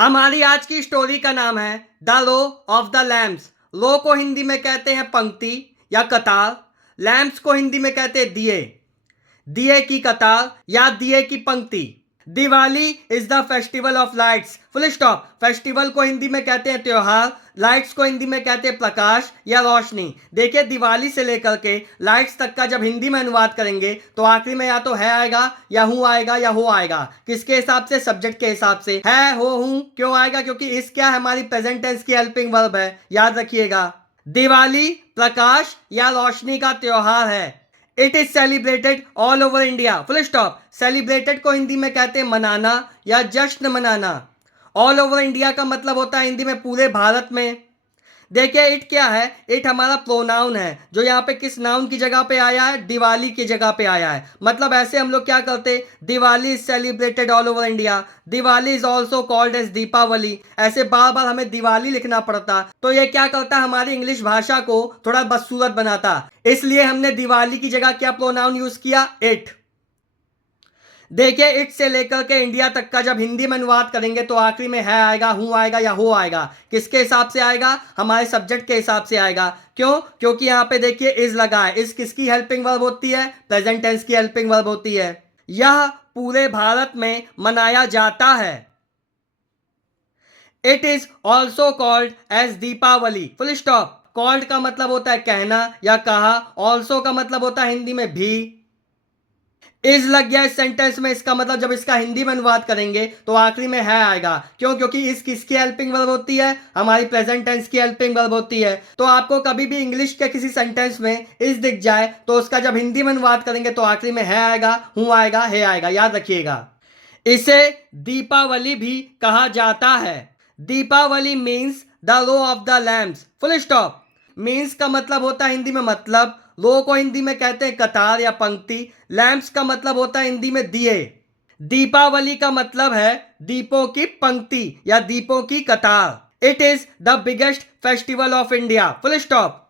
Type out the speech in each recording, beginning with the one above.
हमारी आज की स्टोरी का नाम है the row of the lamps. Row को हिंदी में कहते हैं पंक्ति या कतार। लैम्प्स को हिंदी में कहते हैं दिए। दिए की कतार या दिए की पंक्ति। Diwali is the festival of lights, full stop. Festival को हिंदी में कहते हैं त्योहार। लाइट्स को हिंदी में कहते हैं प्रकाश या रोशनी। देखिए, दिवाली से लेकर के लाइट्स तक का जब हिंदी में अनुवाद करेंगे तो आखिरी में या तो है आएगा या हूं आएगा या हो आएगा। किसके हिसाब से? सब्जेक्ट के हिसाब से। है, हो, हूं क्यों आएगा? क्योंकि इस क्या है, हमारी प्रेजेंट टेंस की हेल्पिंग वर्ब है, याद रखिएगा। दिवाली प्रकाश या रोशनी का त्योहार है। It is celebrated all over India, full stop. Celebrated को हिंदी में कहते हैं मनाना या जश्न मनाना। ऑल ओवर इंडिया का मतलब होता है हिंदी में पूरे भारत में। देखिए, इट क्या है? इट हमारा प्रोनाउन है जो यहाँ पे किस नाउन की जगह पे आया है? दिवाली की जगह पे आया है। मतलब ऐसे हम लोग क्या करते? Diwali is celebrated all over India, Diwali is also called as Deepavali. ऐसे बार बार हमें दिवाली लिखना पड़ता, तो ये क्या करता? हमारी इंग्लिश भाषा को थोड़ा बदसूरत बनाता। इसलिए हमने दिवाली की जगह क्या प्रोनाउन यूज किया? इट। देखिए, इट से लेकर के इंडिया तक का जब हिंदी में अनुवाद करेंगे तो आखिरी में है आएगा, हूं आएगा या हो आएगा। किसके हिसाब से आएगा? हमारे सब्जेक्ट के हिसाब से आएगा। क्यों? क्योंकि यहाँ पे देखिए इज लगा है। इज किसकी हेल्पिंग वर्ब होती है? प्रेजेंट टेंस की हेल्पिंग वर्ब होती है। यह पूरे भारत में मनाया जाता है। It is also called as Deepavali, full stop. Called का मतलब होता है कहना या कहा। ऑल्सो का मतलब होता है हिंदी में भी। इज लग गया इस सेंटेंस में, इसका मतलब जब इसका हिंदी में अनुवाद करेंगे तो आखिरी में है आएगा। क्यों? क्योंकि इस किसकी हेल्पिंग वर्ब होती है? हमारी प्रेजेंट टेंस की हेल्पिंग वर्ब होती है। तो आपको कभी भी इंग्लिश के किसी सेंटेंस में इज दिख जाए तो उसका जब हिंदी में अनुवाद करेंगे तो आखिरी में है आएगा, हूं आएगा, है आएगा, याद रखिएगा। इसे दीपावली भी कहा जाता है। Deepavali means the row of the lamps, full stop. Means का मतलब होता है हिंदी में मतलब। रो को हिंदी में कहते हैं कतार या पंक्ति। लैम्प्स का मतलब होता है हिंदी में दिए। दीपावली का मतलब है दीपों की पंक्ति या दीपों की कतार। It is the biggest festival of India, full stop.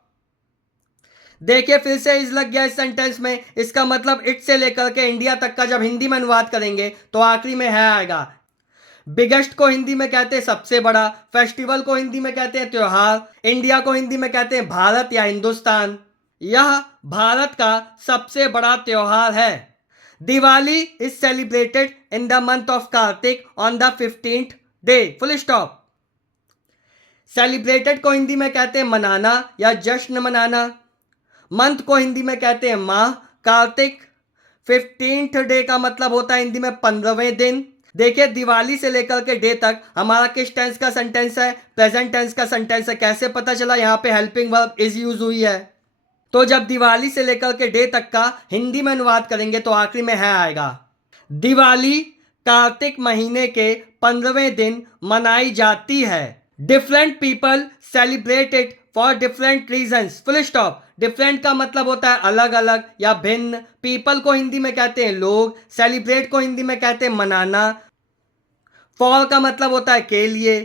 देखिए, फिर से इज लग गया इस सेंटेंस में। इसका मतलब इट से लेकर के इंडिया तक का जब हिंदी में अनुवाद करेंगे तो आखिरी में है आएगा। बिगेस्ट को हिंदी में कहते हैं सबसे बड़ा। फेस्टिवल को हिंदी में कहते हैं त्योहार। इंडिया को हिंदी में कहते हैं भारत या हिंदुस्तान। यह भारत का सबसे बड़ा त्योहार है। Diwali is celebrated in the month of Kartik on the 15th day, full stop. Celebrated को हिंदी में कहते हैं मनाना या जश्न मनाना। मंथ को हिंदी में कहते हैं माह। कार्तिक 15th डे का मतलब होता है हिंदी में 15वें दिन। देखिए, दिवाली से लेकर के डे तक हमारा किस टेंस का सेंटेंस है? प्रेजेंट टेंस का सेंटेंस है। कैसे पता चला? यहाँ पे हेल्पिंग वर्ब इज यूज हुई है। तो जब दिवाली से लेकर के डे तक का हिंदी में अनुवाद करेंगे तो आखिरी में है आएगा। दिवाली कार्तिक महीने के 15वें दिन मनाई जाती है। Different people celebrate it for different reasons, full stop. Different का मतलब होता है अलग अलग या भिन्न। पीपल को हिंदी में कहते हैं लोग। सेलिब्रेट को हिंदी में कहते हैं मनाना। फॉर का मतलब होता है के लिए।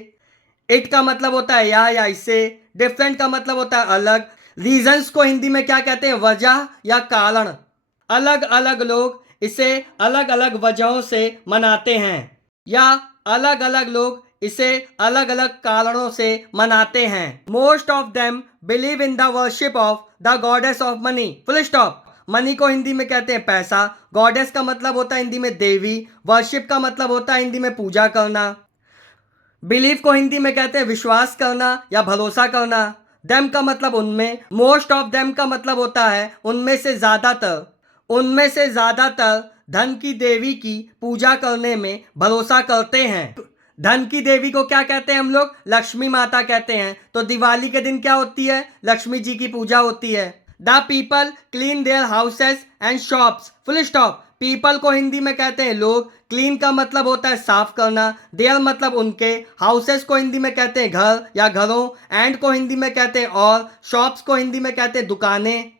इट का मतलब होता है या इससे। डिफरेंट का मतलब होता है अलग। रीजंस को हिंदी में क्या कहते हैं? वजह या कारण। अलग अलग लोग इसे अलग अलग वजहों से मनाते हैं या अलग अलग लोग इसे अलग अलग कारणों से मनाते हैं। Most of them believe in the worship of the goddess of money, full stop. Money को हिंदी में कहते हैं पैसा। गॉडेस का मतलब होता है हिंदी में देवी। वर्शिप का मतलब होता है हिंदी में पूजा करना। बिलीव को हिंदी में कहते हैं विश्वास करना या भरोसा करना। देम का मतलब उनमें। मोस्ट ऑफ देम का मतलब होता है उनमें से ज्यादातर। उनमें से ज्यादातर धन की देवी की पूजा करने में भरोसा करते हैं। धन की देवी को क्या कहते हैं हम लोग? लक्ष्मी माता कहते हैं। तो दिवाली के दिन क्या होती है? लक्ष्मी जी की पूजा होती है। The people clean their houses and shops, full stop. People को हिंदी में कहते हैं लोग। क्लीन का मतलब होता है साफ करना। देयर मतलब उनके। हाउसेस को हिंदी में कहते हैं घर या घरों। एंड को हिंदी में कहते हैं और। शॉप्स को हिंदी में कहते हैं दुकानें।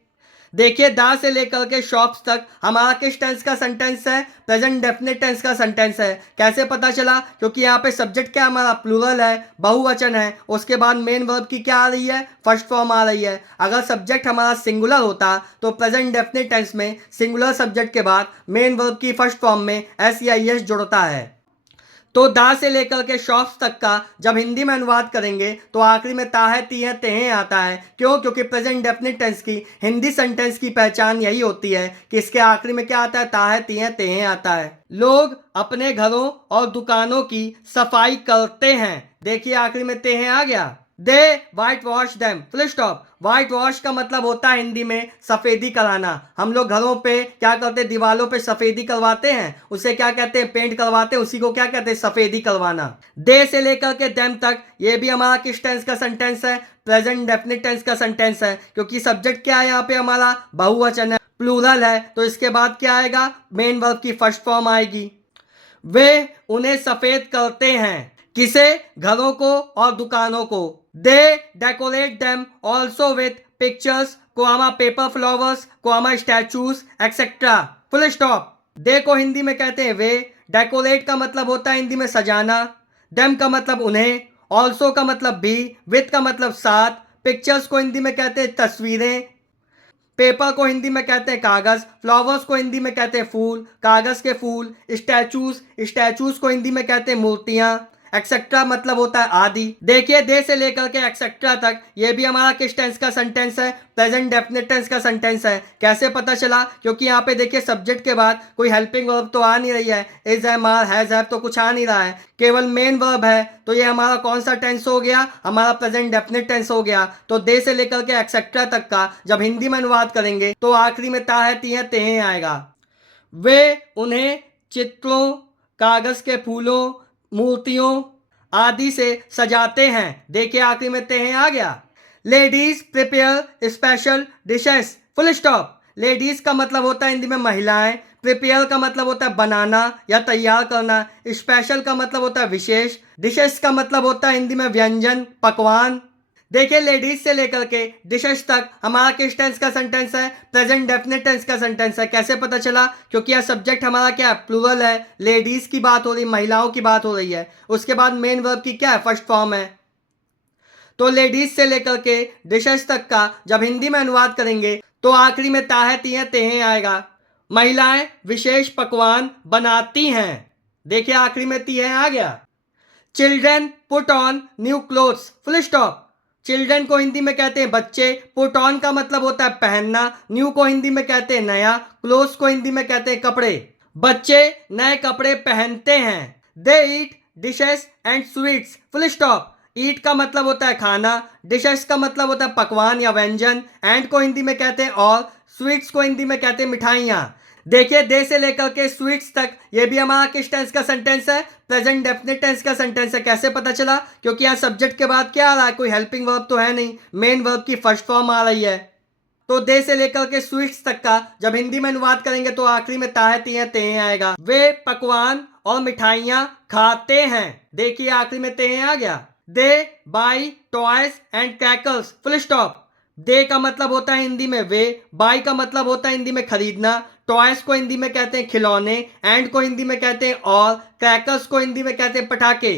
देखिए, दा से लेकर के शॉप्स तक हमारा किस टेंस का सेंटेंस है? प्रेजेंट डेफिनेट टेंस का सेंटेंस है। कैसे पता चला? क्योंकि यहाँ पे सब्जेक्ट क्या हमारा? प्लूरल है, बहुवचन है। उसके बाद मेन वर्ब की क्या आ रही है? फर्स्ट फॉर्म आ रही है। अगर सब्जेक्ट हमारा सिंगुलर होता तो प्रेजेंट डेफिनेट टेंस में सिंगुलर सब्जेक्ट के बाद मेन वर्ब की फर्स्ट फॉर्म में एस या एस जुड़ता है। तो दा से लेकर के शॉप्स तक का जब हिंदी में अनुवाद करेंगे तो आखिरी में ता है ती है तेहे आता है। क्यों? क्योंकि प्रेजेंट डेफिनेट टेंस की हिंदी सेंटेंस की पहचान यही होती है कि इसके आखिरी में क्या आता है? ता है ती है तेहे आता है। लोग अपने घरों और दुकानों की सफाई करते हैं। देखिए आखिरी में तेहे आ गया। They white wash them, full stop. White wash का मतलब होता है हिंदी में सफेदी कराना। हम लोग घरों पे क्या करते हैं? दीवालों पे सफेदी करवाते हैं, उसे क्या कहते हैं? पेंट करवाते हैं, उसी को क्या कहते हैं? सफेदी करवाना। दे से लेकर के देम तक ये भी हमारा किस टेंस का सेंटेंस है? प्रेजेंट डेफिनिट टेंस का सेंटेंस है, क्योंकि सब्जेक्ट क्या है यहाँ पे? हमारा बहुवचन है, प्लूरल है, तो इसके बाद क्या आएगा? मेन वर्ब की फर्स्ट फॉर्म आएगी। वे उन्हें सफेद करते हैं। किसे? घरों को और दुकानों को। They decorate them also with pictures, comma paper flowers, comma statues etcetera, full stop. They को हिंदी में कहते हैं वे, डेकोरेट का मतलब होता है हिंदी में सजाना, देम का मतलब उन्हें, ऑल्सो का मतलब भी, विथ का मतलब साथ, पिक्चर्स को हिंदी में कहते हैं तस्वीरें, पेपर को हिंदी में कहते हैं कागज, फ्लावर्स को हिंदी में कहते हैं फूल, कागज के फूल, स्टैचूज, स्टैचूज को हिंदी में कहते हैं मूर्तियां, एक्सेट्रा मतलब होता है आदि। देखिए दे से लेकर के एक्सेट्रा तक ये भी हमारा किस टेंस का सेंटेंस है? प्रेजेंट डेफिनेट टेंस का सेंटेंस है। कैसे पता चला? क्योंकि यहाँ पे देखिए सब्जेक्ट के बाद कोई हेल्पिंग वर्ब तो आ नहीं रही है, is am are has have तो कुछ आ नहीं रहा है, केवल मेन वर्ब है। तो ये हमारा कौन सा टेंस हो गया? हमारा प्रेजेंट डेफिनेट टेंस हो गया। तो दे से लेकर के एक्सेट्रा तक का जब हिंदी में अनुवाद करेंगे तो आखिरी में ता है ती है तेहे आएगा। वे उन्हें चित्रों, कागज के फूलों, मूर्तियों आदि से सजाते हैं। देखिए आखिरी में तेहे आ गया। Ladies prepare special dishes, full stop. Ladies का मतलब होता है हिंदी में महिलाएं, प्रिपेयर का मतलब होता है बनाना या तैयार करना, स्पेशल का मतलब होता है विशेष, डिशेस का मतलब होता है हिंदी में व्यंजन, पकवान। देखिए लेडीज से लेकर के डिशेस तक हमारा किस टेंस का सेंटेंस है? प्रेजेंट डेफिनेट टेंस का सेंटेंस है। कैसे पता चला? क्योंकि यह सब्जेक्ट हमारा क्या है? प्लूरल है, लेडीज की बात हो रही, महिलाओं की बात हो रही है। उसके बाद मेन वर्ब की क्या है? फर्स्ट फॉर्म है। तो लेडीज से लेकर के डिशेस तक का जब हिंदी में अनुवाद करेंगे तो आखिरी में ता है ती है तेहे आएगा। महिलाएं विशेष पकवान बनाती हैं। देखिए आखिरी में ती है आ गया। Children put on new clothes, full stop. Children को हिंदी में कहते हैं बच्चे, पुट ऑन का मतलब होता है पहनना, न्यू को हिंदी में कहते हैं नया, क्लोथ्स को हिंदी में कहते हैं कपड़े। बच्चे नए कपड़े पहनते हैं। They eat dishes and sweets, full stop. Eat का मतलब होता है खाना, डिशेस का मतलब होता है पकवान या व्यंजन, एंड को हिंदी में कहते हैं और, स्वीट्स को हिंदी में कहते हैं मिठाइयाँ। देखिए दे से लेकर के स्वीट्स तक ये भी हमारा किस टेंस का सेंटेंस है? प्रेजेंट डेफिनेट टेंस का सेंटेंस है। कैसे पता चला? क्योंकि यहाँ सब्जेक्ट के बाद क्या आ रहा है? कोई हेल्पिंग वर्ब तो है नहीं, मेन वर्ब की फर्स्ट फॉर्म आ रही है। तो दे से लेकर के स्वीट्स तक का जब हिंदी में अनुवाद करेंगे तो आखिरी में ता है ती है तेहे आएगा। वे पकवान और मिठाइयाँ खाते हैं। देखिए आखिरी में तेहे आ गया। They buy toys and crackers, full stop. They का मतलब होता है हिंदी में वे, बाई का मतलब होता है हिंदी में खरीदना, टॉयज को हिंदी में कहते हैं खिलौने, एंड को हिंदी में कहते हैं और, क्रैकर्स को हिंदी में कहते हैं पटाखे।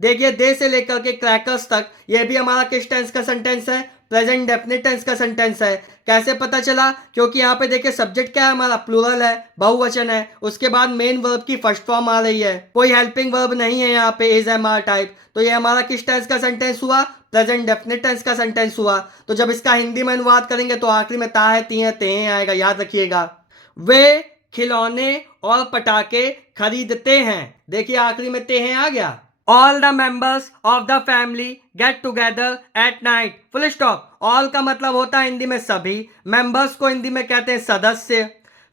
देखिए दे से लेकर के क्रैकर्स तक ये भी हमारा किस टेंस का सेंटेंस है? प्रेजेंट डेफिनेट टेंस का सेंटेंस है। कैसे पता चला? क्योंकि यहाँ पे देखिए सब्जेक्ट क्या है हमारा? प्लूरल है, बहुवचन है, उसके बाद मेन वर्ब की फर्स्ट फॉर्म आ रही है, कोई हेल्पिंग वर्ब नहीं है यहाँ पे इज एम आर टाइप। तो ये हमारा किस टेंस का सेंटेंस हुआ? प्रेजेंट डेफिनेट टेंस का सेंटेंस हुआ। तो जब इसका हिंदी में अनुवाद करेंगे तो आखिरी में ता है ती है तेहे आएगा, याद रखिएगा। वे खिलौने और पटाखे खरीदते हैं। देखिए आखिरी में तेहे आ गया। All the members of the family get together at night, full stop. All का मतलब होता है हिंदी में सभी, मेंबर्स को हिंदी में कहते हैं सदस्य,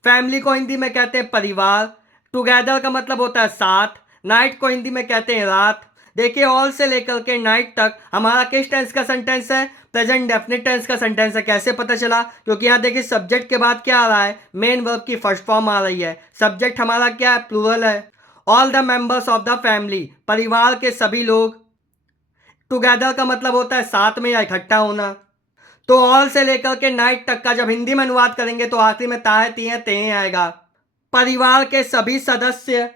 फैमिली को हिंदी में कहते हैं परिवार, टुगेदर का मतलब होता है साथ, नाइट को हिंदी में कहते हैं रात। देखिए ऑल से लेकर के नाइट तक हमारा किस टेंस का सेंटेंस है? प्रेजेंट डेफिनेट टेंस का सेंटेंस है। कैसे पता चला? क्योंकि यहाँ देखिए सब्जेक्ट के बाद क्या आ रहा है? मेन वर्ब की फर्स्ट फॉर्म आ रही है। सब्जेक्ट हमारा क्या है? प्लूरल है। All the members of the family, परिवार के सभी लोग। टुगेदर का मतलब होता है साथ में या इकट्ठा होना। तो ऑल से लेकर के नाइट तक का जब हिंदी में अनुवाद करेंगे तो आखिरी में ता है ती है तेहे आएगा। परिवार के सभी सदस्य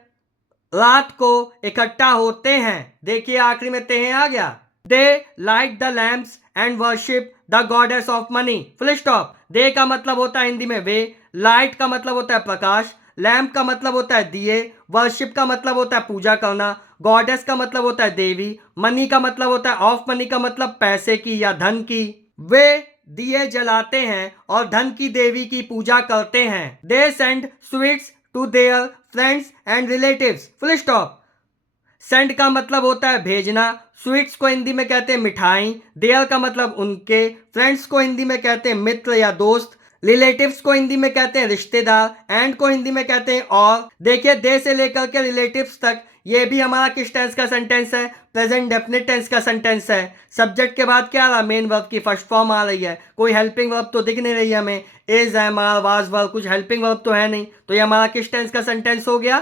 रात को इकट्ठा होते हैं। देखिए आखिरी में तेहे आ गया। They light the lamps and worship the goddess of money, full stop. They का मतलब होता है हिंदी में वे, लाइट का मतलब होता है प्रकाश, लैम्प का मतलब होता है दिए, वर्शिप का मतलब होता है पूजा करना, गॉडेस का मतलब होता है देवी, मनी का मतलब होता है ऑफ मनी का मतलब पैसे की या धन की। वे दिए जलाते हैं और धन की देवी की पूजा करते हैं। They send sweets to their friends and relatives. Full stop. Send का मतलब होता है भेजना, स्वीट्स को हिंदी में कहते हैं मिठाई, देयर का मतलब उनके, फ्रेंड्स को हिंदी में कहते हैं मित्र या दोस्त, रिलेटिव्स को हिंदी में कहते हैं रिश्तेदार, एंड को हिंदी में कहते हैं और। देखिए दे से लेकर के रिलेटिव्स तक ये भी हमारा किस टेंस का सेंटेंस है? प्रेजेंट डेफिनेट टेंस का सेंटेंस है। सब्जेक्ट के बाद क्या आ रहा? मेन वर्ब की फर्स्ट फॉर्म आ रही है। कोई हेल्पिंग वर्ब तो दिख नहीं रही है हमें, is am are was verb, कुछ हेल्पिंग वर्ब तो है नहीं, तो ये हमारा किस टेंस का सेंटेंस हो गया?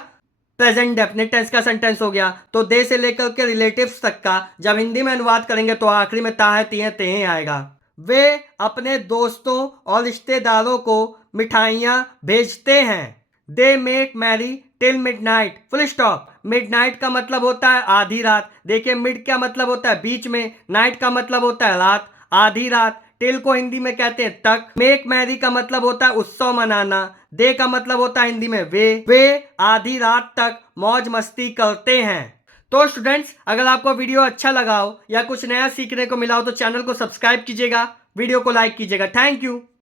प्रेजेंट डेफिनेट टेंस का सेंटेंस हो गया। तो दे से लेकर के रिलेटिव्स तक का जब हिंदी में अनुवाद करेंगे तो आखिरी में ता है तिये तेहे आएगा। वे अपने दोस्तों और रिश्तेदारों को मिठाइयाँ भेजते हैं। They make merry till midnight. Full stop. Midnight का मतलब होता है आधी रात। देखिए मिड क्या मतलब होता है बीच में, नाइट का मतलब होता है रात, आधी रात। टिल को हिंदी में कहते हैं तक। मेक मैरी का मतलब होता है उत्सव मनाना। दे का मतलब होता है हिंदी में वे आधी रात तक मौज मस्ती करते हैं। तो स्टूडेंट्स, अगर आपको वीडियो अच्छा लगा हो या कुछ नया सीखने को मिला हो तो चैनल को सब्सक्राइब कीजिएगा, वीडियो को लाइक कीजिएगा। Thank you.